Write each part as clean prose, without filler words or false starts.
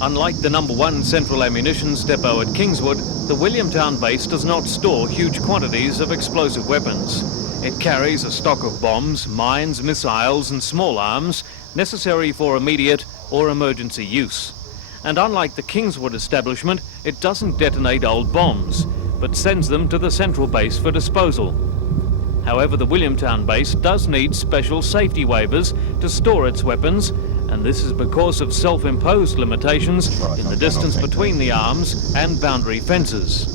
Unlike the #1 Central Ammunitions Depot at Kingswood, the Williamtown base does not store huge quantities of explosive weapons. It carries a stock of bombs, mines, missiles and small arms necessary for immediate or emergency use. And unlike the Kingswood establishment, it doesn't detonate old bombs, but sends them to the central base for disposal. However, the Williamtown base does need special safety waivers to store its weapons, and this is because of self-imposed limitations in the distance between the arms and boundary fences.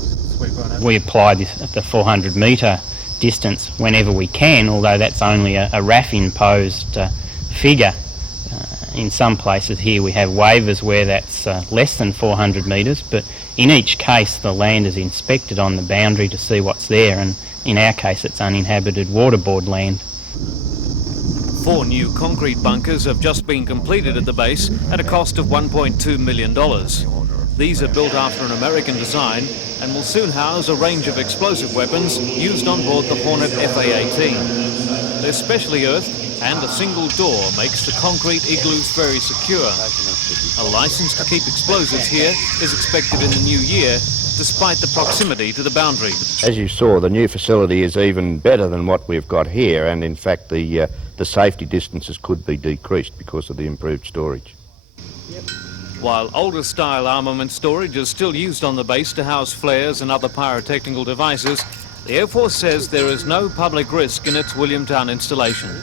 We apply this at the 400 metre distance whenever we can, although that's only a RAF-imposed figure. In some places here we have waivers where that's less than 400 metres, but in each case the land is inspected on the boundary to see what's there, and in our case it's uninhabited waterboard land. 4 new concrete bunkers have just been completed at the base at a cost of $1.2 million. These are built after an American design and will soon house a range of explosive weapons used on board the Hornet FA-18. They're specially earthed, and a single door makes the concrete igloos very secure. A licence to keep explosives here is expected in the new year, despite the proximity to the boundary. As you saw, the new facility is even better than what we've got here, and in fact the safety distances could be decreased because of the improved storage. While older style armament storage is still used on the base to house flares and other pyrotechnical devices, the Air Force says there is no public risk in its Williamtown installation.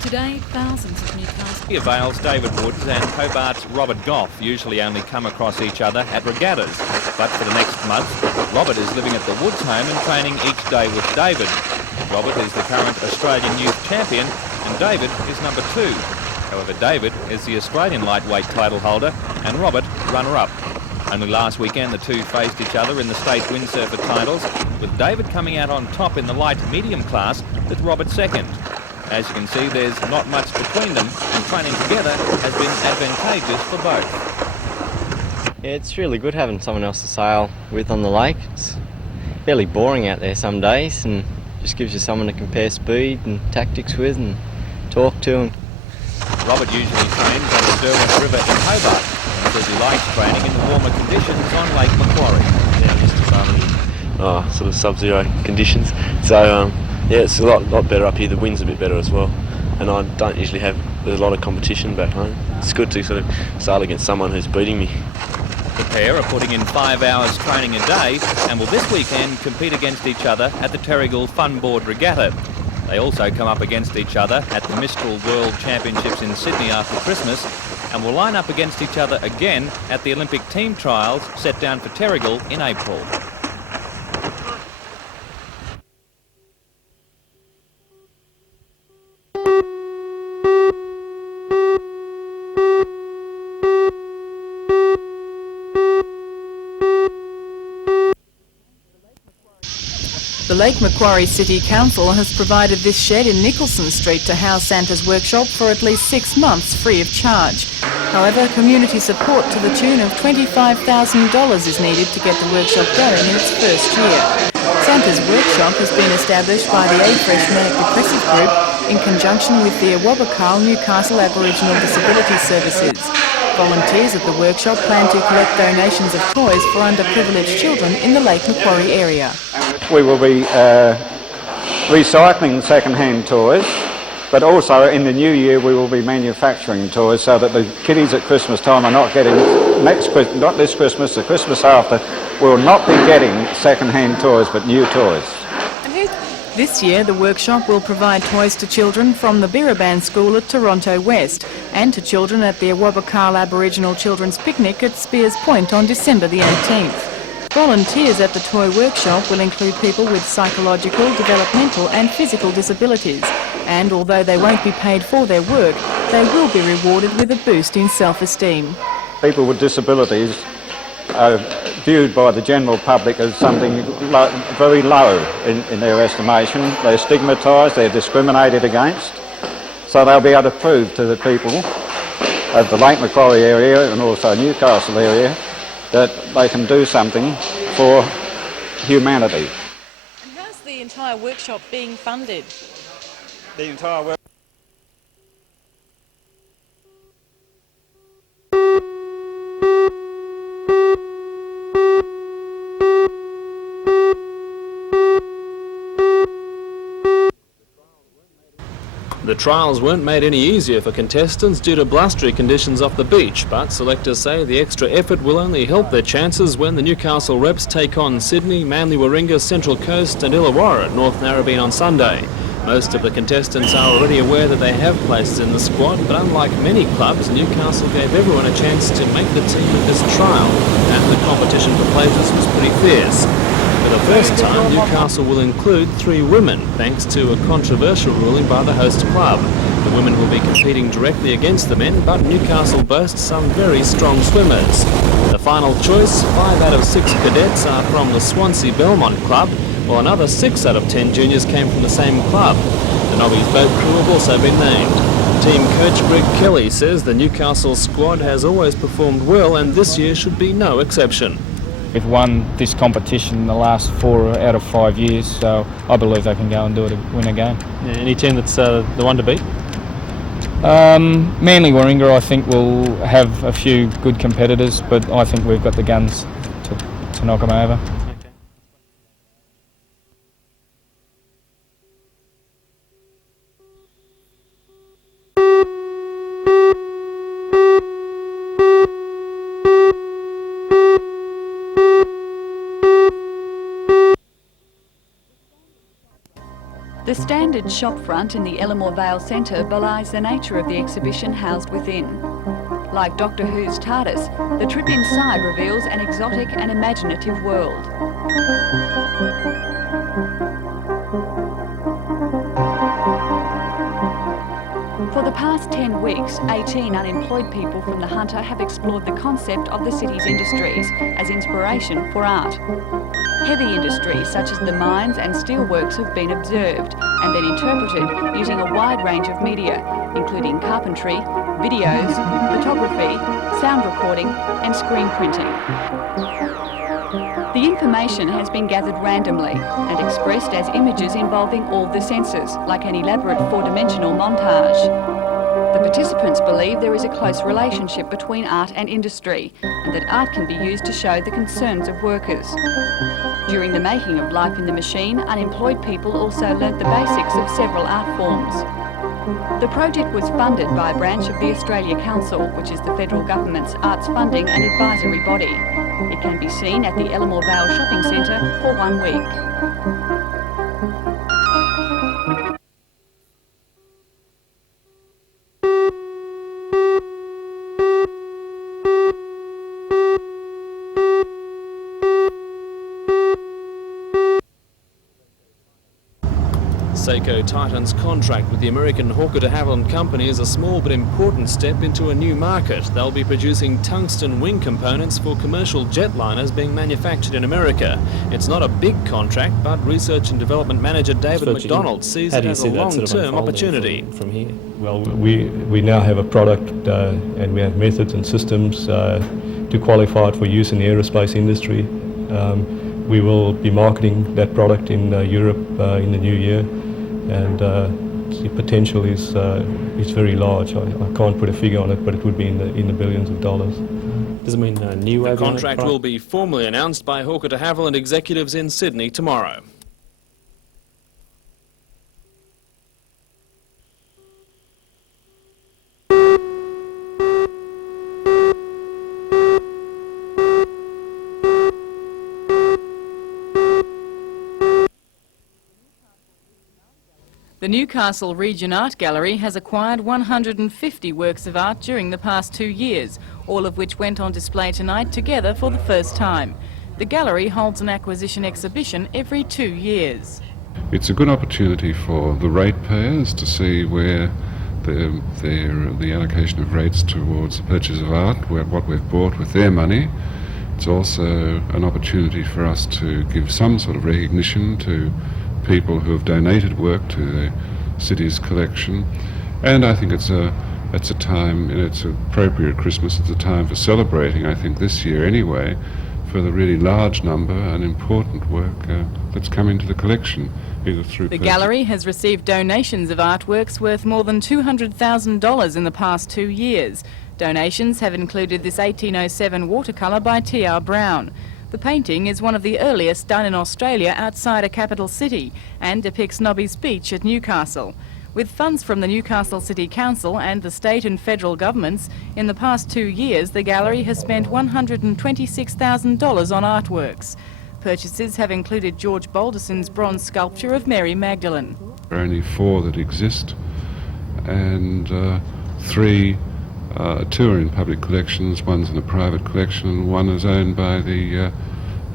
Today, thousands of Newcastle Vale's David Woods and Hobart's Robert Goff usually only come across each other at regattas, but for the next month, Robert is living at the Woods home and training each day with David. Robert is the current Australian youth champion and David is number 2. However, David is the Australian lightweight title holder and Robert runner-up. Only last weekend the two faced each other in the state windsurfer titles, with David coming out on top in the light-medium class with Robert second. As you can see, there's not much between them, and training together has been advantageous for both. Yeah, it's really good having someone else to sail with on the lake. It's fairly boring out there some days, and just gives you someone to compare speed and tactics with and talk to. Robert usually trains on the Derwent River in Hobart, and says he likes training in the warmer conditions on Lake Macquarie. Yeah, just above sort of sub-zero conditions. So yeah, it's a lot better up here. The wind's a bit better as well, and I don't usually have a lot of competition back home. It's good to sort of sail against someone who's beating me. The pair are putting in 5 hours training a day and will this weekend compete against each other at the Terrigal Funboard Regatta. They also come up against each other at the Mistral World Championships in Sydney after Christmas and will line up against each other again at the Olympic team trials set down for Terrigal in April. The Lake Macquarie City Council has provided this shed in Nicholson Street to house Santa's workshop for at least 6 months free of charge. However, community support to the tune of $25,000 is needed to get the workshop going in its first year. Santa's workshop has been established by the A-Fresh Manic Depressive Group in conjunction with the Awabakal Newcastle Aboriginal Disability Services. Volunteers at the workshop plan to collect donations of toys for underprivileged children in the Lake Macquarie area. We will be recycling second-hand toys, but also in the new year we will be manufacturing toys so that the kiddies at Christmas time are not getting, not this Christmas, the Christmas after, will not be getting second-hand toys but new toys. This year, the workshop will provide toys to children from the Birraban School at Toronto West and to children at the Awabakal Aboriginal Children's Picnic at Spears Point on December the 18th. Volunteers at the toy workshop will include people with psychological, developmental and physical disabilities, and although they won't be paid for their work, they will be rewarded with a boost in self-esteem. People with disabilities are viewed by the general public as something very low in their estimation. They're stigmatised, they're discriminated against, So they'll be able to prove to the people of the Lake Macquarie area and also Newcastle area that they can do something for humanity. And how's the entire workshop being funded? The entire work. The trials weren't made any easier for contestants due to blustery conditions off the beach, but selectors say the extra effort will only help their chances when the Newcastle reps take on Sydney, Manly Warringah, Central Coast and Illawarra at North Narrabeen on Sunday. Most of the contestants are already aware that they have places in the squad, but unlike many clubs, Newcastle gave everyone a chance to make the team at this trial, and the competition for places was pretty fierce. For the first time, Newcastle will include 3 women, thanks to a controversial ruling by the host club. The women will be competing directly against the men, but Newcastle boasts some very strong swimmers. The final choice, 5 out of 6 cadets are from the Swansea Belmont Club, while another 6 out of 10 juniors came from the same club. The Nobbies boat crew have also been named. Team coach Greg Kelly says the Newcastle squad has always performed well and this year should be no exception. We've won this competition the last 4 out of 5 years, so I believe they can go and win a game. Yeah, any team that's the one to beat? Manly Warringah, I think, will have a few good competitors, but I think we've got the guns to knock them over. The standard shopfront in the Ellamore Vale Centre belies the nature of the exhibition housed within. Like Doctor Who's TARDIS, the trip inside reveals an exotic and imaginative world. For the past 10 weeks, 18 unemployed people from the Hunter have explored the concept of the city's industries as inspiration for art. Heavy industries such as the mines and steelworks have been observed and then interpreted using a wide range of media, including carpentry, videos, photography, sound recording and screen printing. The information has been gathered randomly and expressed as images involving all the senses, like an elaborate 4-dimensional montage. The participants believe there is a close relationship between art and industry, and that art can be used to show the concerns of workers. During the making of Life in the Machine, unemployed people also learnt the basics of several art forms. The project was funded by a branch of the Australia Council, which is the federal government's arts funding and advisory body. It can be seen at the Ellamore Vale Shopping Centre for 1 week. Seiko Titan's contract with the American Hawker de Havilland Company is a small but important step into a new market. They'll be producing tungsten wing components for commercial jetliners being manufactured in America. It's not a big contract, but Research and Development Manager David McDonald sees it as a long-term opportunity. From here? Well, we now have a product and we have methods and systems to qualify it for use in the aerospace industry. We will be marketing that product in Europe in the new year. And the potential is very large. I can't put a figure on it, but it would be in the billions of dollars. Does it mean new avionics? The contract will be formally announced by Hawker de Havilland executives in Sydney tomorrow. The Newcastle Region Art Gallery has acquired 150 works of art during the past 2 years, all of which went on display tonight together for the first time. The gallery holds an acquisition exhibition every 2 years. It's a good opportunity for the ratepayers to see where the allocation of rates towards the purchase of art, what we've bought with their money. It's also an opportunity for us to give some sort of recognition to people who have donated work to the city's collection, And I think it's a time, and it's appropriate Christmas, it's a time for celebrating, I think this year anyway, for the really large number and important work that's come into the collection, either through... The gallery has received donations of artworks worth more than $200,000 in the past 2 years. Donations have included this 1807 watercolour by T.R. Brown. The painting is one of the earliest done in Australia outside a capital city and depicts Nobby's Beach at Newcastle. With funds from the Newcastle City Council and the state and federal governments, in the past 2 years the gallery has spent $126,000 on artworks. Purchases have included George Balderson's bronze sculpture of Mary Magdalene. There are only 4 that exist, and 3 2 are in public collections, 1's in a private collection, and 1 is owned by the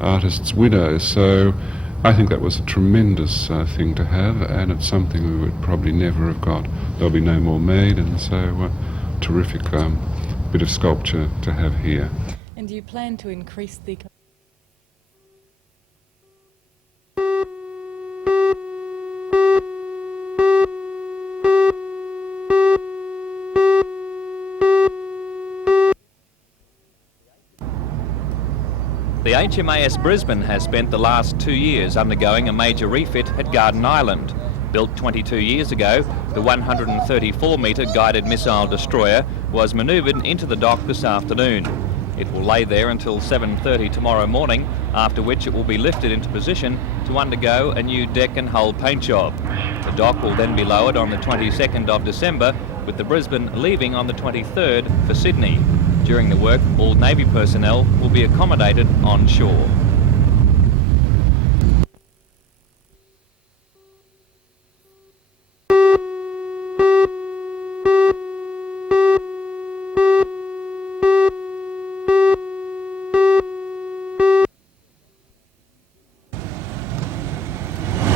artist's widow. So I think that was a tremendous thing to have, and it's something we would probably never have got. There'll be no more made, and so terrific bit of sculpture to have here. And do you plan to increase the... The HMAS Brisbane has spent the last 2 years undergoing a major refit at Garden Island. Built 22 years ago, the 134-metre guided missile destroyer was manoeuvred into the dock this afternoon. It will lay there until 7:30 tomorrow morning, after which it will be lifted into position to undergo a new deck and hull paint job. The dock will then be lowered on the 22nd of December, with the Brisbane leaving on the 23rd for Sydney. During the work, all Navy personnel will be accommodated on shore.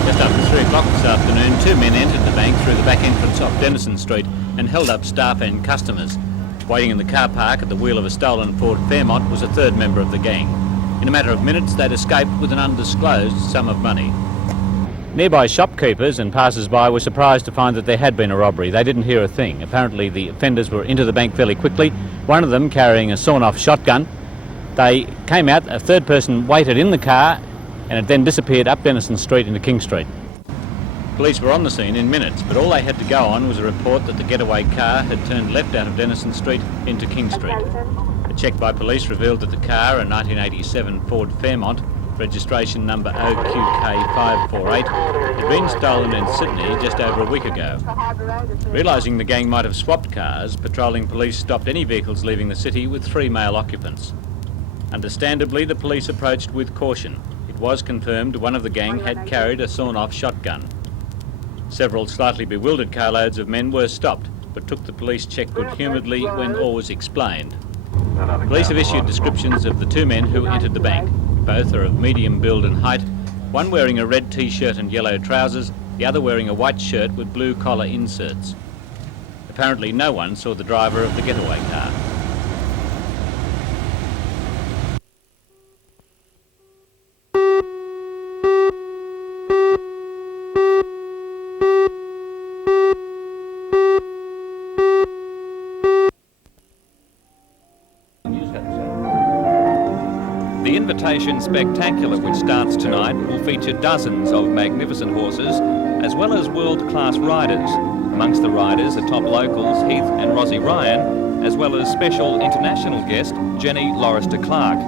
Just after 3 o'clock this afternoon, 2 men entered the bank through the back entrance off Denison Street and held up staff and customers. Waiting in the car park at the wheel of a stolen Ford Fairmont was a third member of the gang. In a matter of minutes, they'd escaped with an undisclosed sum of money. Nearby shopkeepers and passers-by were surprised to find that there had been a robbery. They didn't hear a thing. Apparently the offenders were into the bank fairly quickly, one of them carrying a sawn-off shotgun. They came out, a third person waited in the car, and it then disappeared up Denison Street into King Street. Police were on the scene in minutes, but all they had to go on was a report that the getaway car had turned left out of Denison Street into King Street. A check by police revealed that the car, a 1987 Ford Fairmont, registration number OQK548, had been stolen in Sydney just over a week ago. Realising the gang might have swapped cars, patrolling police stopped any vehicles leaving the city with 3 male occupants. Understandably, the police approached with caution. It was confirmed one of the gang had carried a sawn-off shotgun. Several slightly bewildered carloads of men were stopped, but took the police check good-humouredly when all was explained. Police have issued descriptions of the 2 men who entered the bank. Both are of medium build and height, one wearing a red t-shirt and yellow trousers, the other wearing a white shirt with blue collar inserts. Apparently no one saw the driver of the getaway car. The Invitation Spectacular, which starts tonight, will feature dozens of magnificent horses, as well as world-class riders. Amongst the riders are top locals Heath and Rosie Ryan, as well as special international guest Jenny Lorister Clark.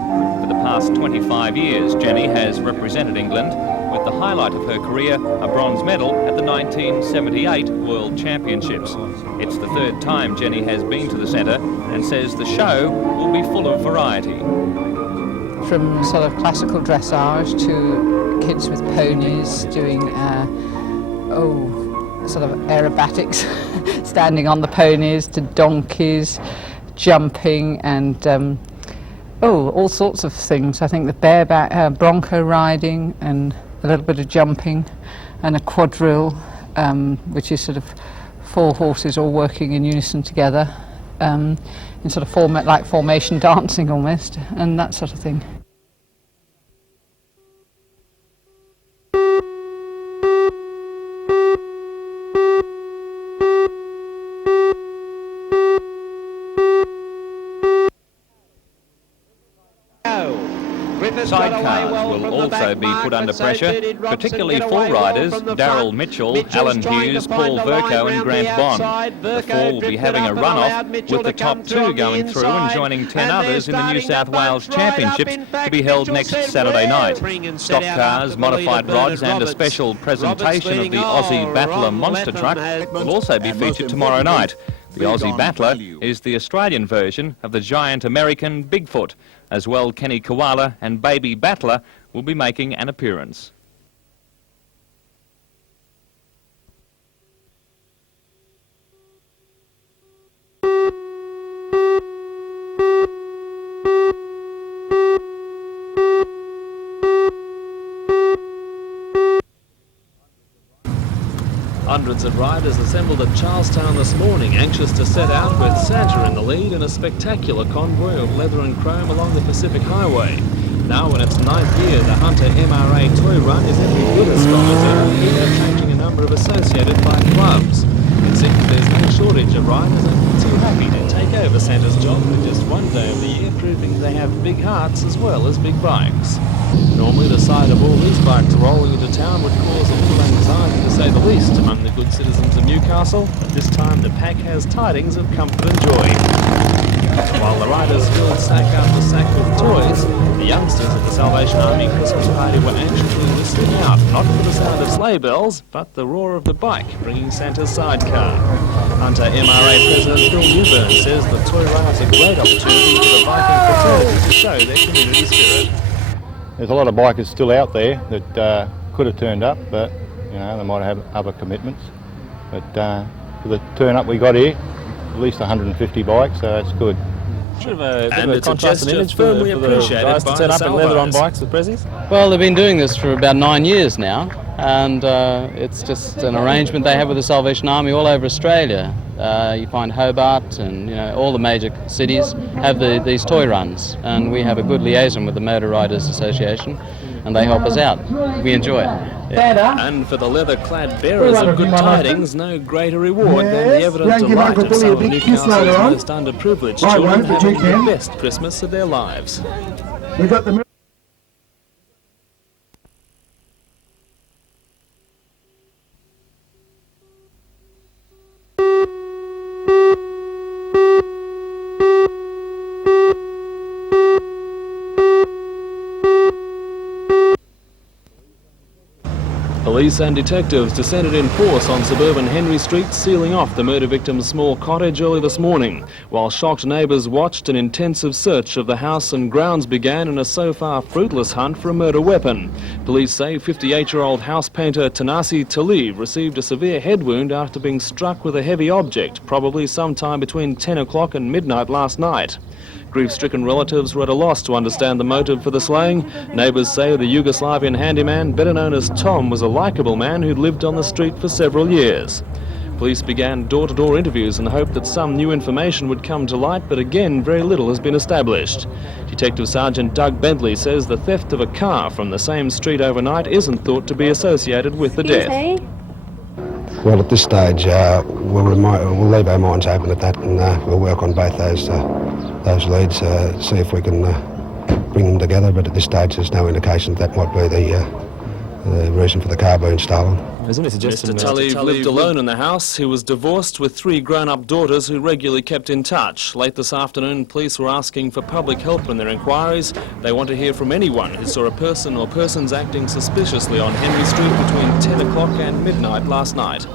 For the past 25 years, Jenny has represented England, with the highlight of her career a bronze medal at the 1978 World Championships. It's the 3rd time Jenny has been to the centre and says the show will be full of variety. From sort of classical dressage to kids with ponies doing sort of aerobatics, standing on the ponies, to donkeys, jumping, and all sorts of things. I think the bareback bronco riding and a little bit of jumping, and a quadrille, which is sort of 4 horses all working in unison together, in sort of like formation dancing almost, and that sort of thing. Sidecars will also be put under pressure, particularly four riders, Darryl Mitchell, Alan Hughes, Paul Verco and Grant Bond. The four will be having a run-off, with the top two going through and joining 10 others in the New South Wales Championships to be held next Saturday night. Stock cars, modified rods and a special presentation of the Aussie Battler monster truck will also be featured tomorrow night. The Aussie Battler is the Australian version of the giant American Bigfoot. As well, Kenny Koala and Baby Battler will be making an appearance. Hundreds of riders assembled at Charlestown this morning, anxious to set out with Santa in the lead in a spectacular convoy of leather and chrome along the Pacific Highway. Now in its 9th year, the Hunter MRA Toy Run is every bit as strong as ever, here attracting a number of associated bike clubs. It seems there's no shortage of riders and too happy to take over Santa's job for just one day of the year, proving they have big hearts as well as big bikes. Normally the sight of all these bikes rolling into town would cause a little anxiety, to say the least, among the good citizens of Newcastle, but this time the pack has tidings of comfort and joy. While the riders filled sack after sack with toys, the youngsters at the Salvation Army Christmas party were anxiously listening out, not for the sound of sleigh bells, but the roar of the bike bringing Santa's sidecar. Hunter MRA President Phil Newburn says the toy run is a great opportunity for the biking fraternity to show their community spirit. There's a lot of bikers still out there that could have turned up, but you know, they might have other commitments. But for the turn up we got here, at least 150 bikes, so that's good. And it's a gesture firmly appreciated by the turn up in leather on bikes with prezzies. Well, they've been doing this for about 9 years now, and it's just an arrangement they have with the Salvation Army all over Australia. You find Hobart and all the major cities have these toy runs, and we have a good liaison with the Motor Riders Association, and they help us out. We enjoy it. Yeah. And for the leather-clad bearers of good tidings, no greater reward than the evident delight of some of Newcastle's most underprivileged children having the best Christmas of their lives. We got the Police and detectives descended in force on suburban Henry Street, sealing off the murder victim's small cottage early this morning, while shocked neighbours watched an intensive search of the house and grounds began in a so far fruitless hunt for a murder weapon. Police say 58-year-old house painter Tanasi Talib received a severe head wound after being struck with a heavy object, probably sometime between 10 o'clock and midnight last night. Grief-stricken relatives were at a loss to understand the motive for the slaying. Neighbours say the Yugoslavian handyman, better known as Tom, was a likeable man who'd lived on the street for several years. Police began door-to-door interviews in the hope that some new information would come to light, but again, very little has been established. Detective Sergeant Doug Bentley says the theft of a car from the same street overnight isn't thought to be associated with the death. Well, at this stage, we'll leave our minds open at that, and we'll work on both those leads, see if we can bring them together. But at this stage, there's no indication that might be the reason for the car being stolen. Mr. Talib lived alone in the house. He was divorced with 3 grown-up daughters who regularly kept in touch. Late this afternoon, police were asking for public help in their inquiries. They want to hear from anyone who saw a person or persons acting suspiciously on Henry Street between 10 o'clock and midnight last night.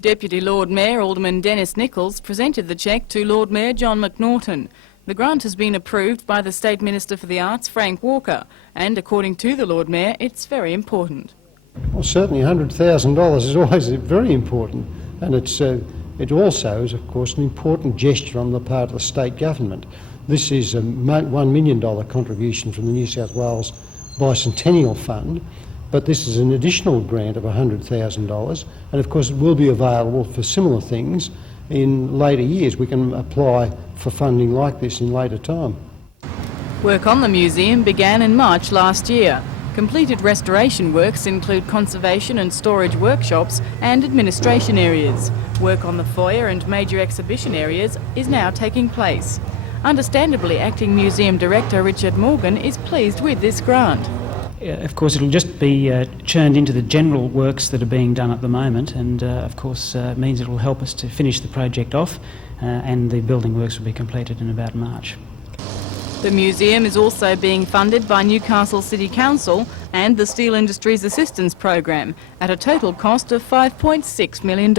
Deputy Lord Mayor Alderman Dennis Nichols presented the cheque to Lord Mayor John McNaughton. The grant has been approved by the State Minister for the Arts, Frank Walker, and according to the Lord Mayor, it's very important. Well, certainly $100,000 is always very important, and it also is, of course, an important gesture on the part of the state government. This is a $1 million contribution from the New South Wales Bicentennial Fund, but this is an additional grant of $100,000, and of course it will be available for similar things in later years. We can apply for funding like this in later time. Work on the museum began in March last year. Completed restoration works include conservation and storage workshops and administration areas. Work on the foyer and major exhibition areas is now taking place. Understandably, Acting Museum Director Richard Morgan is pleased with this grant. Of course, it'll just be churned into the general works that are being done at the moment, and of course means it will help us to finish the project off, and the building works will be completed in about March. The museum is also being funded by Newcastle City Council and the Steel Industries Assistance Program at a total cost of $5.6 million.